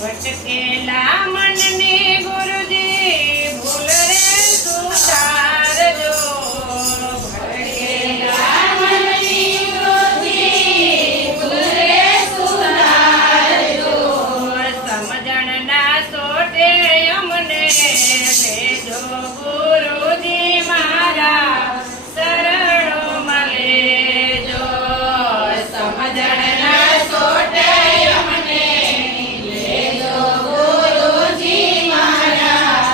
ભટકેલા મનને ગુરુજી ભૂલ રે સુધારજો. ભટકેલા મનને ગુરુજી ભૂલ રે સુધારજો. સમજણના સોટે અમને લેજો ગુરુજી મારા શરણોમાં લેજો. સમજણના સોટે અમને લેજો ગુરુજી મારા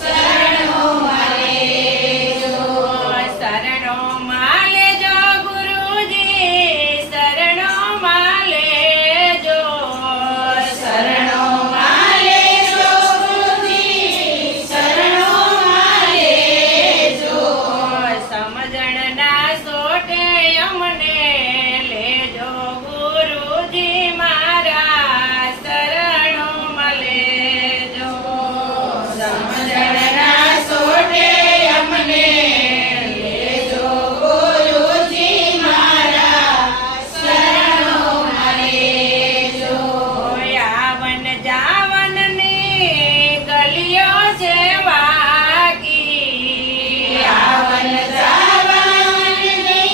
શરણોમાં લેજો. શરણોમાં લેજો ગુરુજી શરણોમાં લેજો. શરણોમાં લેજો ગુરુજી શરણોમાં લેજો. સમજણના સોટે અમને લેજો ગુરુજી મારા શરણોમાં લેજો. સમજણના સોટે અમને લેજો ગુરુજી મારા શરણોમાં લેજો. આવન જાવનની ગલીઓ છે વાગી. આવન જાવનની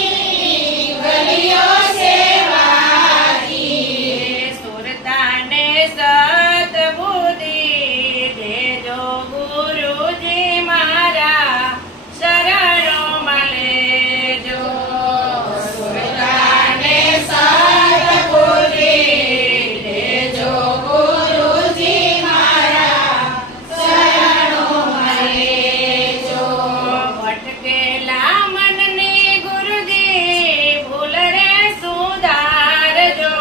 ગલીઓ છે વાગી. સુરતાને સદબુદ્ધિ દેજો ગુરુજી મારા શરણોમાં લેજો. સુરતાને સદબુદ્ધિ દેજો ગુરુજી મારા શરણોમાં લેજો. ભટકેલા મનને ગુરુજી ભૂલ રે સુધારજો.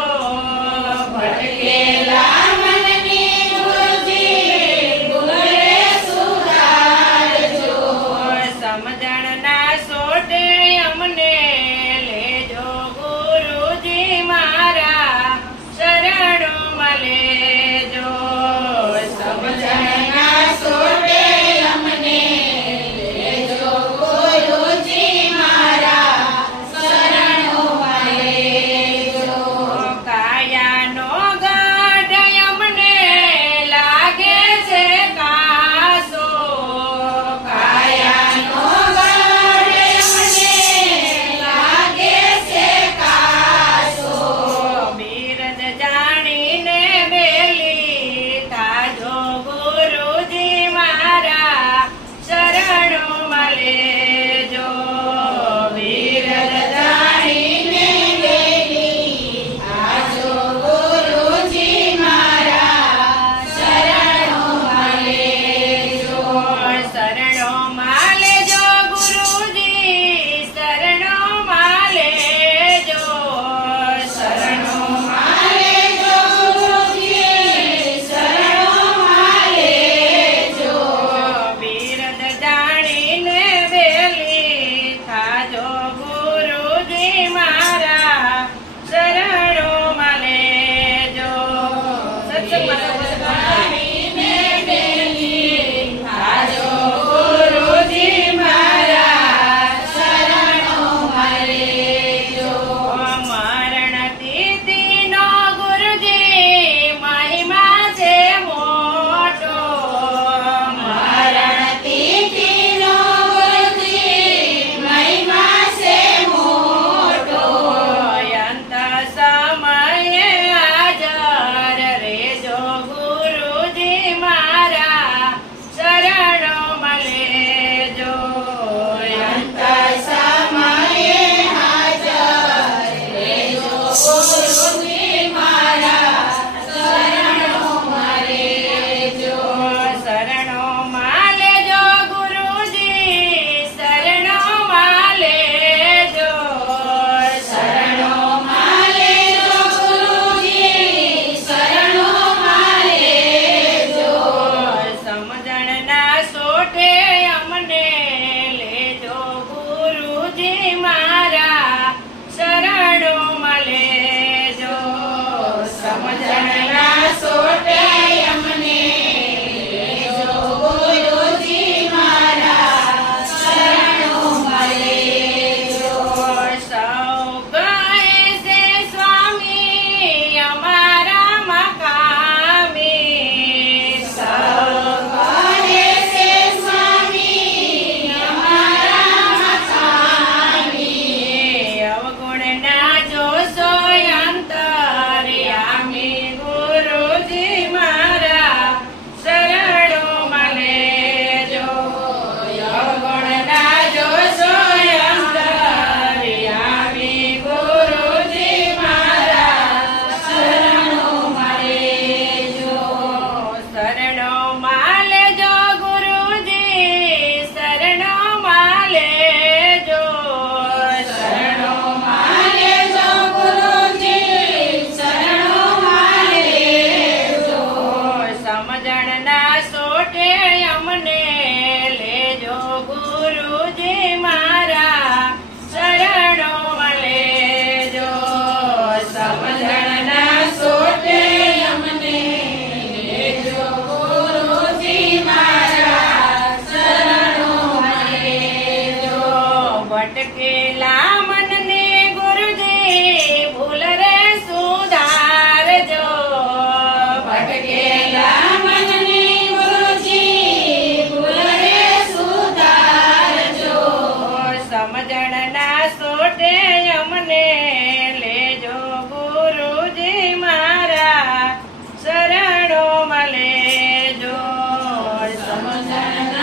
ભટકેલા મનને ગુરુજી ભૂલ રે સુધારજો. સમજણના સોટે અમને લેજો ગુરુજી મારા શરણોમાં લેજો. સમજણના સોટે અમને લેજો ગુરુજી મારા શરણોમાં લેજો. કાયાનો ગાઢ અમને લાગે છે કાસો. કાયાનો ગાઢ અમને લાગે છે કાસો. બિરદ જાણીને બેલી થાજો ગુરુજી મારા શરણોમાં લેજો. બિરદ જાણીને બેલી થાજો ગુરુજી મારા શરણોમાં લેજો. શરણોમાં લેજો ગુરુજી શરણોમાં લેજો. શરણોમાં લેજો ગુરુજી શરણોમાં લેજો. બિરદ જાણીને વેલી થાજો ગુરુજી મારા શરણોમાં લેજો. સત્સંગમાં જાણીને વેલી થાજો ગુરુજી મારા શરણોમાં લેજો. મરણ તિથિનો ગુરુજી મહિમા છે મોટો. મરણ તિથિનો ગુરુજી મારા શરણોમાં લેજો. સમજણના સોટે અમને લેજો ગુરુજી મારા શરણોમાં લેજો. ભટકેલા મનને ગુરુજી ભૂલ રે સુધારજો. ભટકેલા મનને ગુરુજી ભૂલ રે સુધારજો. સમજણના સોટે અમને લેજો ગુરુજી મારા શરણોમાં લેજો. સમજણ